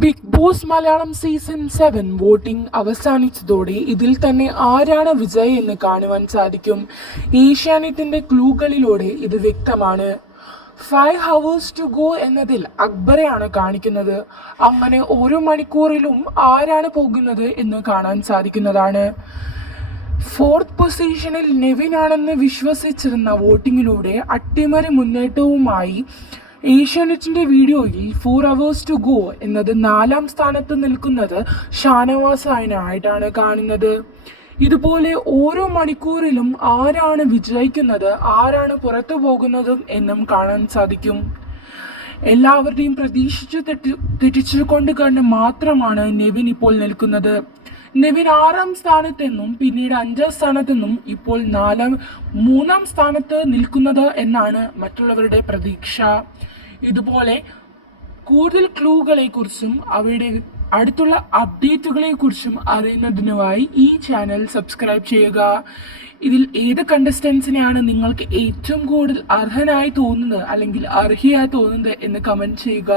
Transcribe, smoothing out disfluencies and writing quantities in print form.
Big Boss Malayalam season 7 voting അവസാനിച്ചതോടെ ഇതിൽ തന്നെ ആരാണ് വിജയ് എന്ന് കാണുവാൻ സാധിക്കും. ഏഷ്യാനെറ്റിന്റെ ക്ലൂകളിലൂടെ ഇത് വ്യക്തമാണ്. 5 hours to go എന്നതിൽ അക്ബരെയാണ് കാണിക്കുന്നത്. അങ്ങനെ ഓരോ മണിക്കൂറിലും ആരാണ് പോകുന്നത് എന്ന് കാണാൻ സാധിക്കുന്നതാണ്. 4th പൊസിഷനിൽ നെവിൻ ആണെന്ന് വിശ്വസിച്ചിരുന്ന വോട്ടിങ്ങിലൂടെ അട്ടിമറി മുന്നേറ്റവുമായി ഏഷ്യാനെറ്റിന്റെ വീഡിയോയിൽ 4 hours to go എന്നത് 4ാം സ്ഥാനത്ത് നിൽക്കുന്നത് ഷാനവാസ് ആയിട്ടാണ് കാണുന്നത്. ഇതുപോലെ ഓരോ മണിക്കൂറിലും ആരാണ് വിജയിക്കുന്നത്, ആരാണ് പുറത്തു പോകുന്നതും എന്നും കാണാൻ സാധിക്കും. എല്ലാവരുടെയും തെറ്റിച്ചുകൊണ്ട് കണ്ട് മാത്രമാണ് നെവിൻ ഇപ്പോൾ നിൽക്കുന്നത്. നെവിൻ 6ാം സ്ഥാനത്തെന്നും പിന്നീട് 5ാം സ്ഥാനത്തെന്നും ഇപ്പോൾ 3ാം സ്ഥാനത്ത് നിൽക്കുന്നത് എന്നാണ് മറ്റുള്ളവരുടെ പ്രതീക്ഷ. ഇതുപോലെ കൂടുതൽ ക്ലൂകളെ കുറിച്ചും അവയുടെ അടുത്തുള്ള അപ്ഡേറ്റുകളെ കുറിച്ചും അറിയുന്നതിനുമായി ഈ ചാനൽ സബ്സ്ക്രൈബ് ചെയ്യുക. ഇതിൽ ഏത് കണ്ടസ്റ്റൻസിനെയാണ് നിങ്ങൾക്ക് ഏറ്റവും കൂടുതൽ അർഹനായി തോന്നുന്നത് അല്ലെങ്കിൽ അർഹയായി തോന്നുന്നത് എന്ന് കമൻറ്റ് ചെയ്യുക.